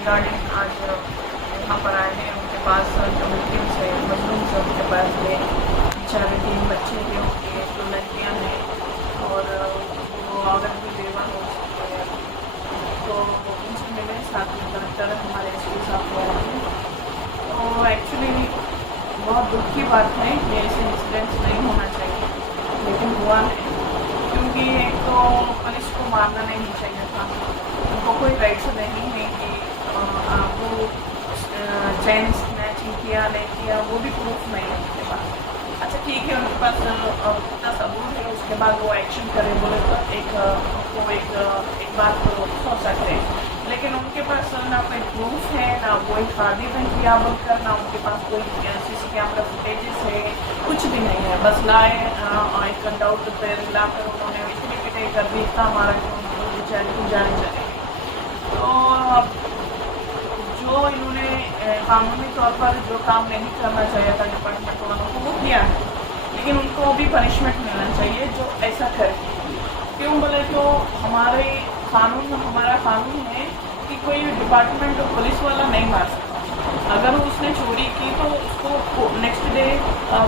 Regarding आज यहाँ पर आए हैं। उनके पास जो विक्टिम्स है, मजलूम से उनके पास में बेचारे 3 बच्चे हैं, उनके 2 लड़कियाँ हैं और वो औरत भी बेवा हो चुकी है। तो उनसे मिले, साथ में कलेक्टर हमारे एसपी साहब वगैरह हैं। तो एक्चुअली बहुत दुख की बात है कि ऐसे इंसिडेंट्स नहीं होना चाहिए, लेकिन हुआ है। क्योंकि एक तो पुलिस को मारना नहीं चाहिए था, उनको कोई राइट्स नहीं है कि आपको चैन स्नैचिंग किया नहीं किया, वो भी प्रूफ नहीं है उनके पास। अच्छा ठीक है, उनके पास इतना सबूत है, उसके बाद वो एक्शन करे बोले तो एक बात तो हो सकते हैं, लेकिन उनके पास ना कोई प्रूफ है, ना कोई खादी में किया बनकर, ना उनके पास कोई CC कैमरा फुटेजेस है, कुछ भी नहीं है। बस लाए एक डाउट पर लाकर उन्होंने इतनी पिटाई कर दी, इतना हमारा बेचारे को जाने चले। तो जो इन्होंने कानूनी तौर पर जो काम नहीं करना चाहिए था डिपार्टमेंट वालों को, वो किया है, लेकिन उनको भी पनिशमेंट मिलना चाहिए जो ऐसा करे। क्यों बोले तो हमारा कानून है कि कोई डिपार्टमेंट पुलिस वाला नहीं मार सकता। अगर उसने चोरी की तो उसको नेक्स्ट डे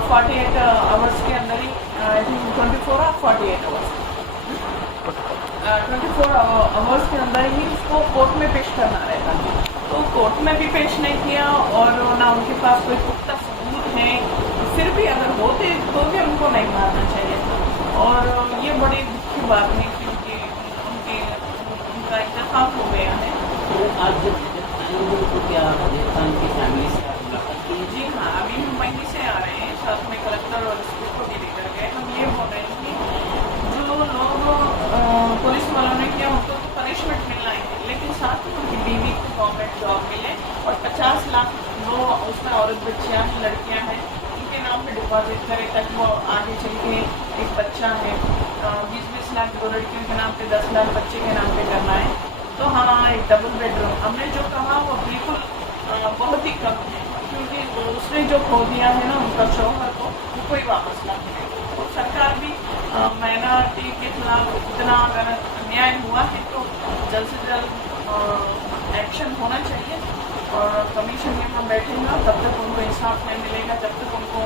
48 आवर्स के अंदर ही, आई थिंक 24 और 48 आवर्स 24 आवर्स के अंदर ही उसको कोर्ट में पेश करना रहता है। तो कोर्ट में भी पेश नहीं किया और ना उनके पास कोई पुख्ता सबूत है, फिर भी अगर होते तो भी उनको नहीं मारना चाहिए था। और ये बड़ी दुख की बात है क्योंकि उनका इंतखाब हो गया है। तो आज जब तो क्या राजस्थान की फैमिली से आप मुलाकात की? जी हाँ, अभी हम वहीं से आ रहे हैं, साथ में कलेक्टर और एसपी को भी लेकर गए। हम ये बोल रहे हैं कि जो लोग पुलिस वालों ने किया उनको तो पनिशमेंट मिलना है, लेकिन साथ में उनकी बीवी को गवर्नमेंट जॉब मिले और 50 लाख वो उसमें औरत बच्चियाँ हैं, लड़कियाँ हैं, उनके नाम पे डिपॉजिट करे ताकि वो आगे चल के, एक बच्चा है 20-20 लाख, 2 लड़कियों के नाम पे 10 लाख बच्चे के नाम पे करना है। तो हाँ, एक डबल बेडरूम हमने जो कहा वो बिल्कुल बहुत ही कम है, क्योंकि उसने जो खो दिया है ना उनका शौहर को, वो कोई वापस ला है। तो सरकार भी माइनॉरिटी के खिलाफ इतना अगर अन्याय हुआ है तो जल्द से जल्द एक्शन होना चाहिए। और कमीशन में हम बैठेंगे तब तक उनको इंसाफ नहीं मिलेगा, जब तक उनको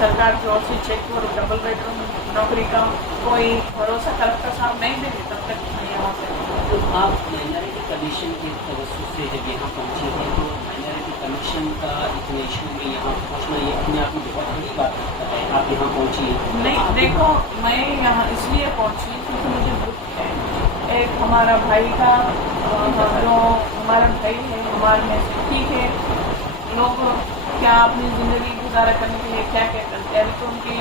सरकार की ओर से चेक और डबल बेडरूम नौकरी का कोई भरोसा कलेक्टर साहब नहीं देंगे तब तक यहाँ से। तो आप माइनॉरिटी कमीशन के तवज्जुह से जब यहाँ पहुँचे हैं, तो माइनॉरिटी कमीशन का इतने इशू में यहाँ पहुँचना ये अपने आप में बहुत बड़ी बात है। आप यहाँ पहुँची नहीं, देखो मैं यहाँ इसलिए पहुँची क्योंकि मुझे दुख है। एक हमारा भाई का जो हमारा भाई है, हमारे में से ठीक है, लोग क्या अपनी ज़िंदगी गुजारा करने के लिए क्या क्या करते हैं। तो उनकी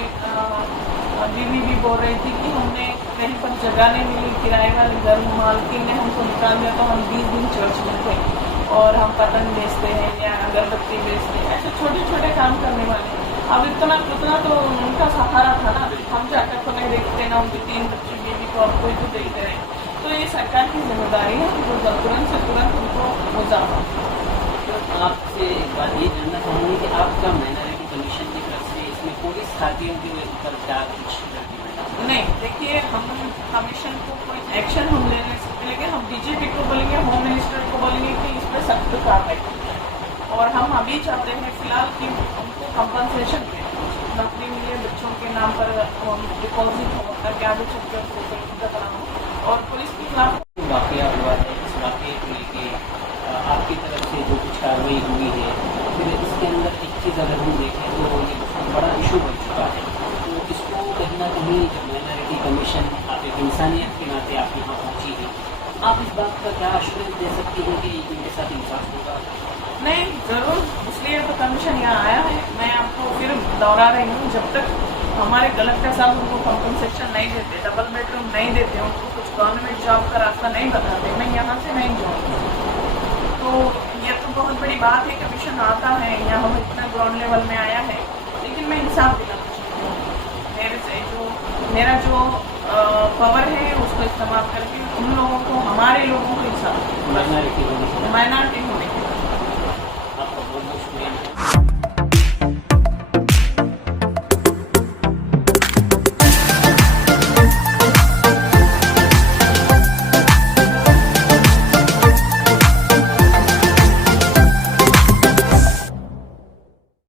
बीवी भी बोल रही थी कि हमने कहीं पर जगह नहीं मिली, किराए वाले घर मालकिन ने हमको निकाल दिया, तो हम 20 दिन चर्च में थे और हम पतंग बेचते हैं या अगरबत्ती बेचते हैं, ऐसे छोटे छोटे काम करने वाले। अब इतना तो उनका सहारा था ना, हम जाकर को नहीं देखते ना, उनकी 3 बच्ची बीवी को अब कोई तो देखते रहे। तो ये सरकार की जिम्मेदारी है कि वो तुरंत से तुरंत उनको मुआवजा। तो आपसे एक बात ये जानना चाहूँगी कि आपका माइनॉरिटी कमीशन की तरफ से इसमें पुलिस खातियों के ऊपर क्या कुछ नहीं, देखिए हम कमीशन को कोई एक्शन हम ले नहीं सकते, लेकिन हम DGP को बोलेंगे, होम मिनिस्टर को बोलेंगे कि इस पर सख्त कार्रवाई। और हम अभी चाहते हैं फिलहाल कि उनको कंपनसेशन नौकरी मिले, बच्चों के नाम पर डिपॉजिट हो ताकि आगे चल कर उनको सुविधा कराना। और पुलिस के खिलाफ वाकया हुआ है, इस वाक़े को लेके आपकी तरफ से जो कुछ कार्रवाई हुई है, फिर इसके अंदर एक चीज़ अगर हम देखें तो ये बहुत बड़ा इशू बन चुका है। तो इसको कहीं ना कहीं जब माइनॉरिटी कमीशन आप एक इंसानियत के नाते आप यहाँ पहुँची है, आप इस बात का क्या आश्वासन दे सकती हैं कि इनके साथ इंसाफ होगा? नहीं, ज़रूर, इसलिए तो कमीशन यहाँ आया है। मैं आपको फिर दोहरा रही हूँ, जब तक हमारे कलेक्टर साहब उनको कंपनसेशन नहीं देते, डबल बेडरूम नहीं देते, उनको कुछ गवर्नमेंट जॉब का रास्ता नहीं बताते, मैं यहाँ से नहीं जाऊँगी। तो ये तो बहुत बड़ी बात है, कमीशन आता है यहाँ, हम इतना ग्राउंड लेवल में आया है, लेकिन मैं इंसाफ दिलाना चाहती हूँ। मेरे से मेरा जो पावर है उसको इस्तेमाल करके उन लोगों को, हमारे लोगों को इंसाफ, माइनॉरिटी माइनॉरिटी होने आपका बहुत बहुत शुक्रिया।